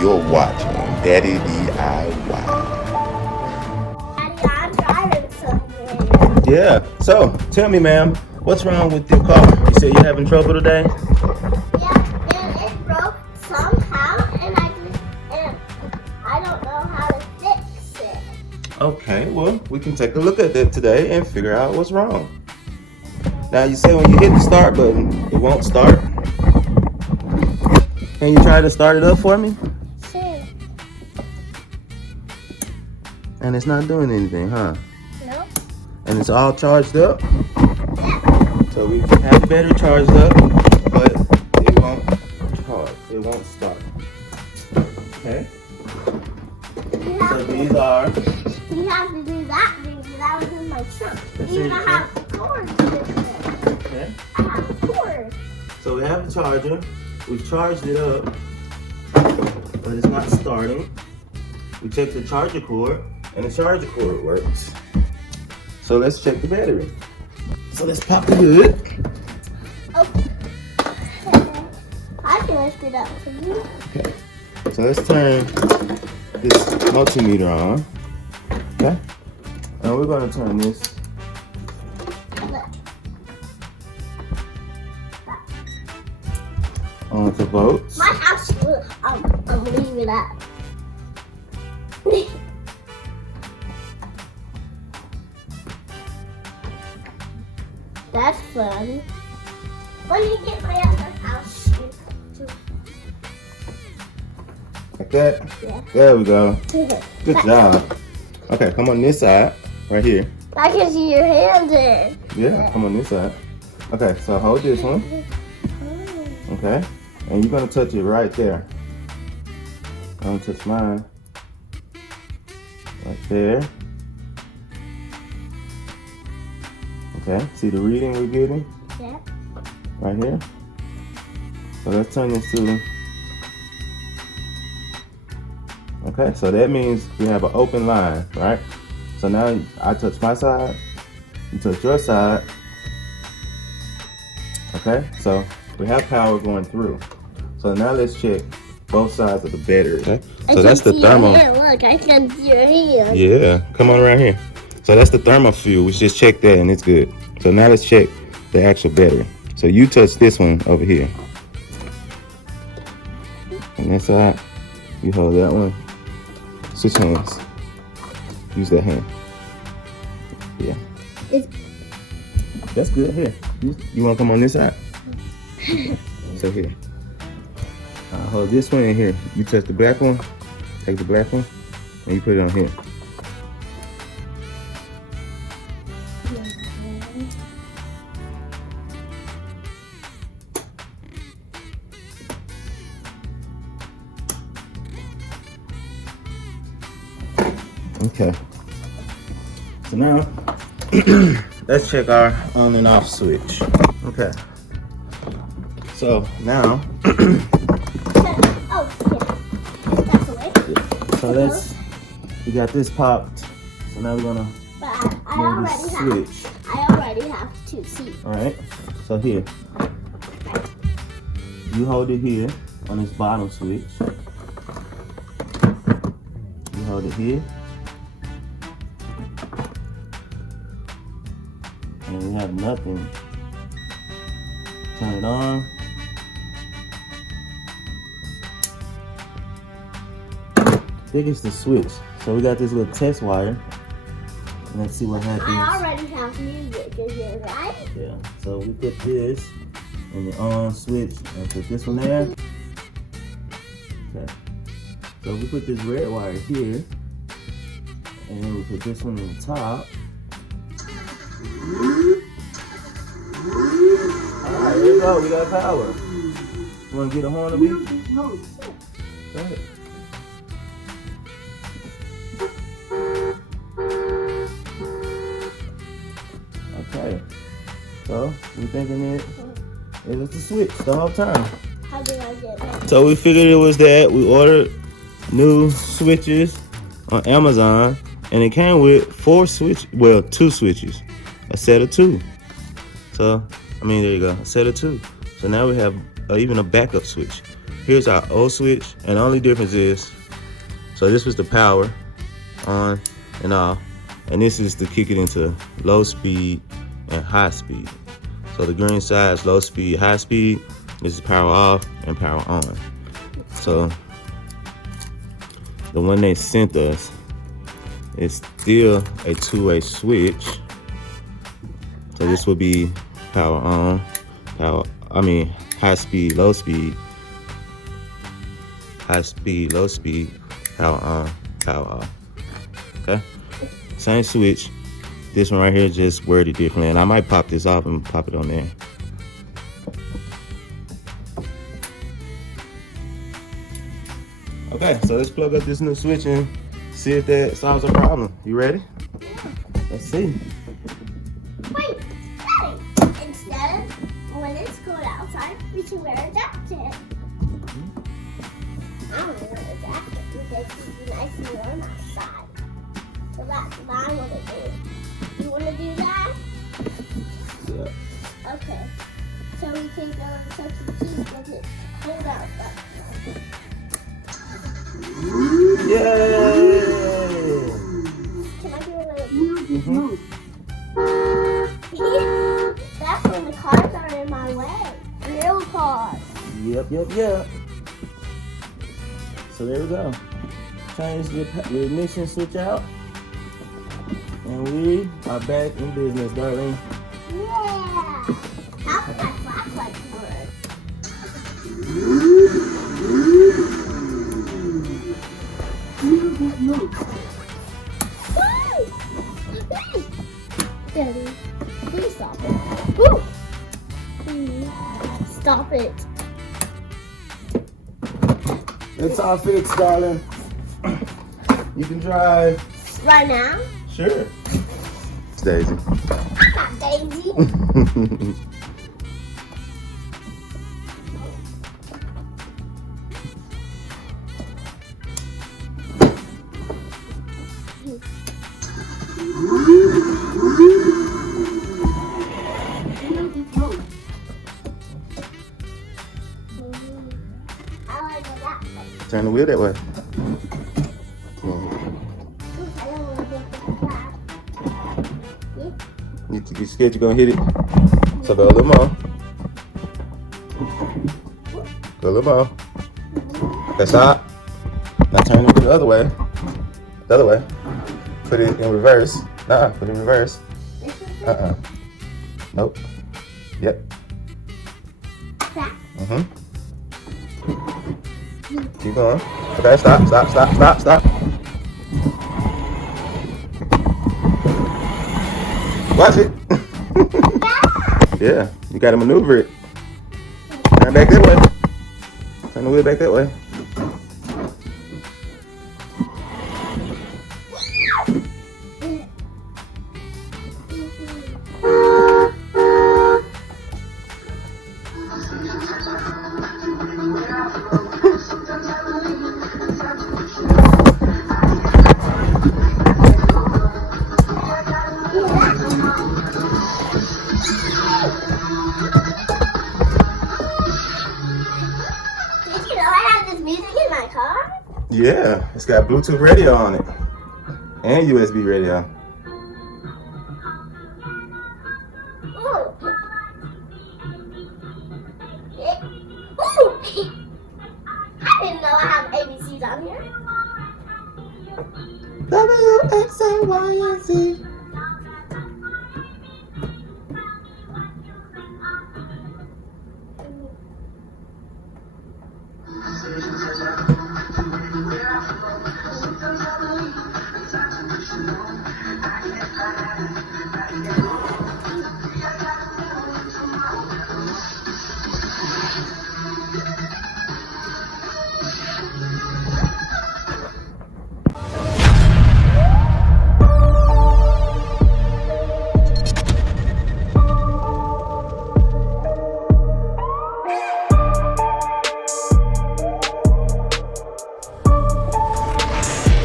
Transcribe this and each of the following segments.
You're watching Daddy DIY. Daddy, I'm driving somewhere. Yeah. So, tell me, ma'am, what's wrong with your car? You said you're having trouble today? Yeah, and it broke somehow, and I don't know how to fix it. Okay, well, we can take a look at that today and figure out what's wrong. Now, you said when you hit the start button, it won't start. Can you try to start it up for me? Sure. And it's not doing anything, huh? No. And it's all charged up? Yeah. So we have the battery charged up, but it won't charge. It won't start. Okay? So these are... You have to do that because that was in my trunk. That's Even in I your have the cord to this thing. Okay. I have the cord. So we have the charger. We've charged it up, but it's not starting. We checked the charger cord, and the charger cord works. So let's check the battery. So let's pop the hood. Okay. I can lift it up for you. Okay. So let's turn this multimeter on. Okay. And we're going to turn this on to volts. My house, I'm leaving that. That's fun. Let me get my other house shoe. Like that? Yeah. There we go. Good job. Okay, come on this side, right here. I can see your hands in. Yeah, come on this side. Okay, so hold this one. Okay, and you're gonna touch it right there. I'm gonna touch mine. Right there. Okay, see the reading we're getting? Yeah. Right here. So let's turn this to... Okay, so that means we have an open line, right? So now I touch my side, you touch your side. Okay, so we have power going through. So now let's check both sides of the battery. Okay, so that's the thermal. Look, I can see your hand. Yeah, come on around here. So that's the thermal fuel. We just checked that and it's good. So now let's check the actual battery. So you touch this one over here. And this side, you hold that one. Switch hands. Use that hand. Yeah. That's good. Here. You want to come on this side? So here. Hold this one in here. You touch the black one. Take the black one. And you put it on here. Okay. So now, let's check our on and off switch. Okay. So now, Oh, yeah. That's away. so we got this popped. So now we're gonna But I move the already switch. I already have two seats. All right. So here, you hold it here on this bottom switch. You hold it here. And we have nothing. Turn it on. I think it's the switch. So we got this little test wire. Let's see what happens. I already have music in here, right? Yeah. So we put this in the on switch and put this one there. Okay. So we put this red wire here. And then we put this one in the top. Alright, there we go. We got power. You want to get a horn of beat? No. Go ahead. Okay. So we thinking it was the switch the whole time. How did I get that? So we figured it was that. We ordered new switches on Amazon, and it came with two switches, a set of two. So, I mean, there you go, a set of two. So now we have even a backup switch. Here's our old switch, and the only difference is, so this was the power on and off, and this is to kick it into low speed and high speed. So the green side is low speed, high speed. This is power off and power on. So the one they sent us is still a two-way switch. So this will be power on, high speed, low speed, high speed, low speed, power on, power off. Okay, same switch. This one right here just worded differently, and I might pop this off and pop it on there. Okay, so let's plug up this new switch and see if that solves our problem. You ready? Let's see. Wait, Daddy. Instead of when it's cold outside, we can wear a jacket. I don't wear a jacket because it's nice and warm outside. So that's what I want to do. You want to do that? Yeah. Okay. So we can go to Chuck E. Cheese because it's cold outside. Yay! Can I do a little? That's when the cars are in my way. Real cars. Yep. So there we go. Change the ignition switch out. And we are back in business, darling. Yeah. How can my flashlight work? Daddy, please stop it. Woo! Stop it. It's all fixed, darling. You can drive. Right now? Sure. It's Daisy. I'm not Daisy. I like it that way. Turn the wheel that way. I don't want to get that. You scared you're gonna hit it? So go a little more. Go a little more. Okay, stop. Now turn it the other way. The other way. Put it in reverse. Put it in reverse. Nope. Yep. Keep going. Okay, stop. Watch it. Yeah, you gotta maneuver it. Turn back that way. Turn the wheel back that way. Did you know I have this music in my car? Yeah, it's got Bluetooth radio on it. And USB radio. Ooh. I didn't know I have ABCs on here. W, X, and Y, and Z.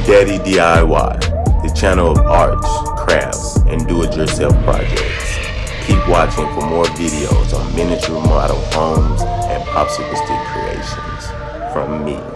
Daddy DIY, the channel of arts, crafts, and do-it-yourself projects. Keep watching for more videos on miniature model homes and popsicle stick creations. from me.